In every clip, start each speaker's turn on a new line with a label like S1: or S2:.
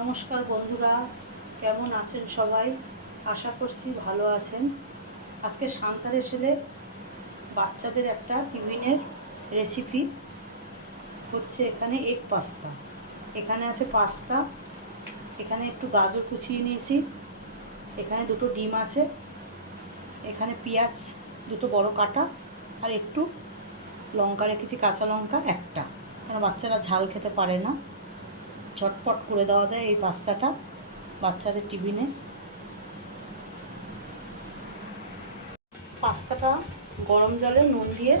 S1: নমস্কার বন্ধুরা, কেমন আছেন সবাই? আশা করছি ভালো আছেন। আজকে সান্তার এসেলে বাচ্চাদের একটা টিফিনের রেসিপি হচ্ছে এখানে এগ পাস্তা এখানে আছে পাস্তা এখানে একটু গাজর কুচিয়ে নিয়েছি, এখানে দুটো ডিম আছে, এখানে পেঁয়াজ, দুটো বড় কাটা আর একটু লঙ্কা রেখেছি, কাঁচা লঙ্কা একটা। কারণ বাচ্চারা ঝাল খেতে পারে না। ঝটপট করে দেওয়া যায় এই পাস্তাটা বাচ্চাদের টিফিনে। পাস্তাটা গরম জলে নুন দিয়ে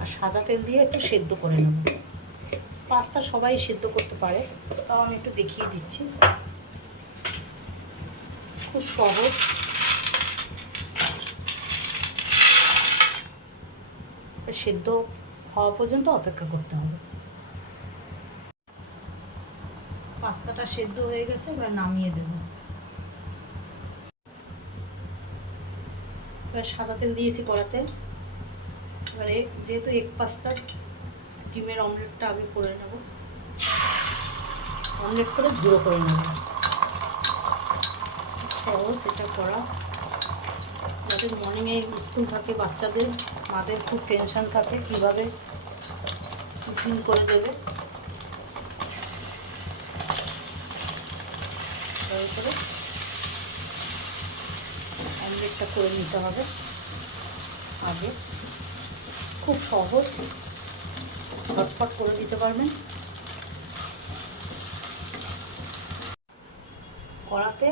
S1: আর সাদা তেল দিয়ে একটু সেদ্ধ করে নেব। পাস্তা সবাই সেদ্ধ করতে পারে, তাও আমি একটু দেখিয়ে দিচ্ছি। খুব সহজ। সেদ্ধ হওয়া পর্যন্ত অপেক্ষা করতে হবে। পাস্তাটা সেদ্ধ হয়ে গেছে, এবার নামিয়ে দেব। এবার সাদা তেল দিয়েছি কড়াতে। এবারে যেহেতু এক পাস্তা, ডিমের অমলেটটা আগে করে নেব। অমলেট করে ঝুড়ো করে নেব। সহজ এটা করা। যাদের মর্নিংয়ে স্কুল থাকে বাচ্চাদের, মাদের খুব টেনশন থাকে কীভাবে টিফিন করে দেবে। করে অমলেটটা করে নিতে হবে আগে। খুব সহজ ফটফট করে দিতে পারবেন। কড়াতে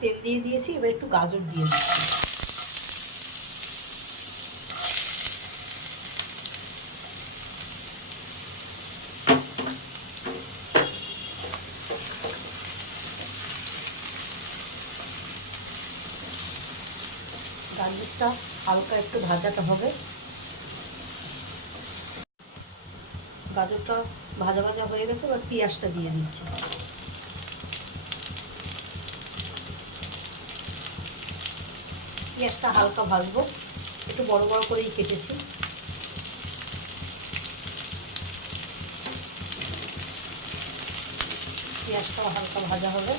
S1: তেল দিয়ে দিয়েছি, এবার একটু গাজর দিয়ে দিচ্ছি। গাজরটা হালকা একটু ভাজাতে হবে। গাজরটা ভাজা ভাজা হয়ে গেছে, এবার পেঁয়াজটা দিয়ে দিচ্ছি। পেঁয়াজটা হালকা ভাজবো, একটু বড় বড় করেই কেটেছি। পেঁয়াজটাও হালকা ভাজা হবে।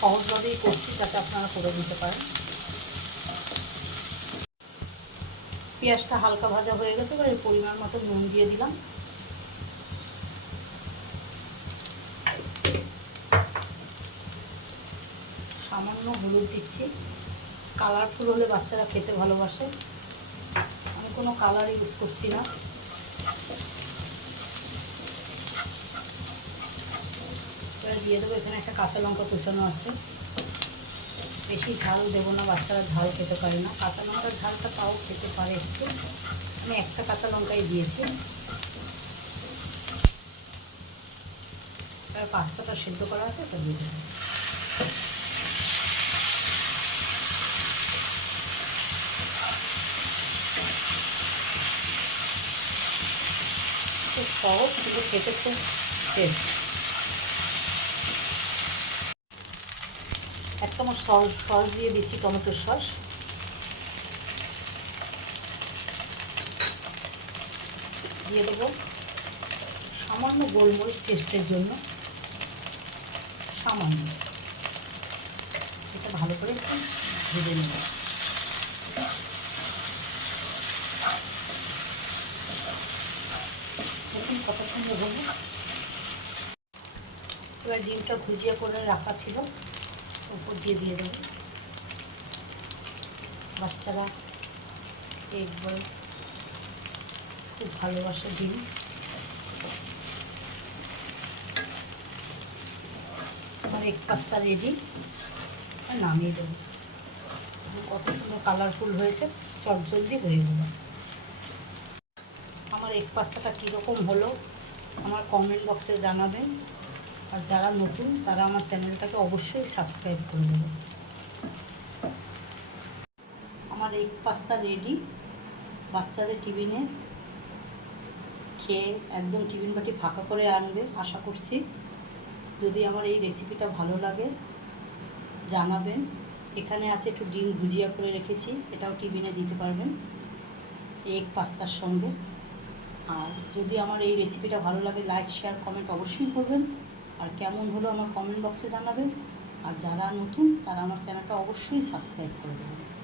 S1: সহজভাবেই করছি যাতে আপনারা করে দিতে পারেন। পেঁয়াজটা হালকা ভাজা হয়ে গেছে, এবার এর পরিমাণ মতো নুন দিয়ে দিলাম। সামান্য হলুদ দিচ্ছি। কালারফুল হলে বাচ্চারা খেতে ভালোবাসে। আমি কোনো কালার ইউজ করছি না। এবার দিয়ে দেবো, এখানে একটা কাঁচা লঙ্কা কুচানো আছে। বেশি ঝাল দেবো না, বাচ্চারা ঝাল খেতে পারে না। কাঁচা লঙ্কার ঝালটা তাও খেতে পারে একটু। আমি একটা কাঁচা লঙ্কাই দিয়েছি। এবার পাস্তাটা সেদ্ধ করা আছে এটা দিয়ে দেবো। খুব সহজ খেতে খুব টেস্ট এক চামচ সস সস দিয়ে দিচ্ছি টমেটোর সস। দিয়ে দেবো সামান্য গোলমরিচ টেস্টের জন্য। সামান্য। এটা ভালো করে একটু ভেজে নেব। কত সুন্দর হলো। এবার ডিমটা ভুজিয়া করে রাখা ছিল। উপর দিয়ে দিয়ে দেবো। বাচ্চারা একবার খুব ভালোবাসে ডিম। আমার এক পাস্তা রেডি নামিয়ে দেবো। কত সুন্দর কালারফুল হয়েছে, চটজলদি হয়ে গেল। আমার এক পাস্তাটা কীরকম হলো, আমার কমেন্ট বক্সে জানাবেন। আর যারা নতুন, তারা আমার চ্যানেলটাকে অবশ্যই সাবস্ক্রাইব করে দেবেন আমার এগ পাস্তা রেডি বাচ্চাদের টিফিনে খেয়ে একদম টিফিন বাটি ফাঁকা করে আনবে, আশা করছি। যদি আমার এই রেসিপিটা ভালো লাগে, জানাবেন। এখানে আছে একটু ডিম ভুজিয়া করে রেখেছি, এটাও টিফিনে দিতে পারবেন এগ পাস্তার সঙ্গে। আর যদি আমার এই রেসিপিটা ভালো লাগে লাইক শেয়ার কমেন্ট অবশ্যই করবেন। আর কেমন হলো আমার কমেন্ট বক্সে জানাবেন। আর যারা নতুন, তারা আমার চ্যানেলটা অবশ্যই সাবস্ক্রাইব করে দেবেন।